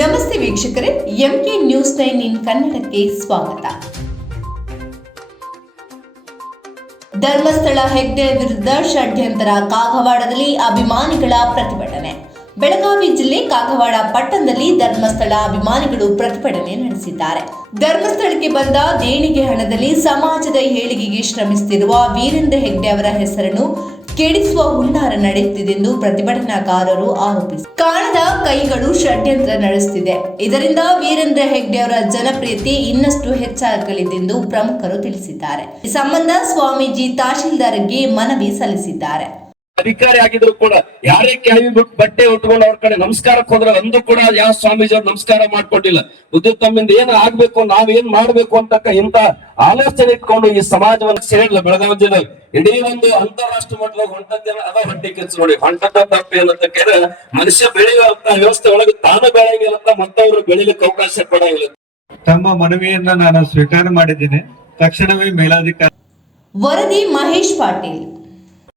ನಮಸ್ತೆ ವೀಕ್ಷಕರೇ MK news nine in ಕನ್ನಡಕ್ಕೆ ಸ್ವಾಗತ. ಧರ್ಮಸ್ಥಳ ಹೆಗ್ಡೆ ವಿರುದ್ಧ ಷಡ್ಯಂತರ ಕಾಗವಾಡದಲ್ಲಿ ಅಭಿಮಾನಿಗಳ ಪ್ರತಿಭಟನೆ. ಬೆಳಗಾವಿ ಜಿಲ್ಲೆ ಕಾಗವಾಡ ಪಟ್ಟಣದಲ್ಲಿ ಧರ್ಮಸ್ಥಳ ಅಭಿಮಾನಿಗಳು ಪ್ರತಿಭಟನೆ ನಡೆಸಿದ್ದಾರೆ. ಧರ್ಮಸ್ಥಳಕ್ಕೆ ಬಂದ ದೇಣಿಗೆ ಹಣದಲ್ಲಿ ಸಮಾಜದ ಏಳಿಗೆಗೆ ಶ್ರಮಿಸುತ್ತಿರುವ ವೀರೇಂದ್ರ ಹೆಗ್ಡೆ ಅವರ ಹೆಸರನ್ನು ಕೆಡಿಸುವ ಹುನ್ನಾರ ನಡೆಯುತ್ತಿದೆಂದು ಪ್ರತಿಭಟನಾಕಾರರು ಆರೋಪಿಸಿದರು ಕಾಣದ ಕೈಗಳು ಷಡ್ಯಂತ್ರ ನಡೆಸುತ್ತಿದೆ. ಇದರಿಂದ ವೀರೇಂದ್ರ ಹೆಗ್ಡೆ ಅವರ ಜನಪ್ರಿಯತೆ ಇನ್ನಷ್ಟು ಹೆಚ್ಚಾಗಲಿದೆಂದು ಪ್ರಮುಖರು ತಿಳಿಸಿದ್ದಾರೆ. ಈ ಸಂಬಂಧ ಸ್ವಾಮೀಜಿ ತಹಶೀಲ್ದಾರ್ಗೆ ಮನವಿ ಸಲ್ಲಿಸಿದ್ದಾರೆ. ಅಧಿಕಾರಿ ಆಗಿದ್ರು ಕೂಡ ಯಾರೇ ಕೆಳವಿ ಬಿಟ್ಟು ಬಟ್ಟೆ ಉಟ್ಕೊಂಡು ಅವ್ರ ಕಡೆ ನಮಸ್ಕಾರಕ್ಕೆ ಹೋದ್ರೆ ಅಂದು ಕೂಡ ಯಾವ ಸ್ವಾಮೀಜಿ ಅವ್ರು ನಮಸ್ಕಾರ ಮಾಡ್ಕೊಟ್ಟಿಲ್ಲ. ಬುದ್ಧಿ ತಮ್ಮಿಂದ ಏನ್ ಆಗ್ಬೇಕು ನಾವ್ ಏನ್ ಮಾಡ್ಬೇಕು ಅಂತಕ್ಕ ಇಂತ ಆಲೋಚನೆ ಇಟ್ಕೊಂಡು ಈ ಸಮಾಜವನ್ನು ಸೇರಿಲ್ಲ ಬೆಳಗಾವಿ ಜಿಲ್ಲೆಯಲ್ಲಿ ಇಡೀ ಒಂದು ಅಂತಾರಾಷ್ಟ್ರೀಯ ಮಟ್ಟದಾಗ ಹೊಂಟದ್ದೇನ ಅದ ಹೊಟ್ಟೆ ಕಿಚ್ಚು ನೋಡಿ. ಹೊಂಟದ ತಪ್ಪೆ ಏನಂತ ಕೇಳಿದ್ರೆ ಮನುಷ್ಯ ಬೆಳೆಯುವಂತ ವ್ಯವಸ್ಥೆ ಒಳಗೆ ತಾನು ಬೆಳೆಯಂಗಿಲ್ಲ ಮತ್ತವರು ಬೆಳಿಲಿಕ್ಕೆ ಅವಕಾಶ ಕೊಡಂಗಿಲ್ಲ. ತಮ್ಮ ಮನವಿಯನ್ನ ನಾನು ಸ್ವೀಕಾರ ಮಾಡಿದ್ದೇನೆ. ತಕ್ಷಣವೇ ಮೇಲಾಧಿಕಾರಿ ವರದಿ ಮಹೇಶ್ ಪಾಟೀಲ್.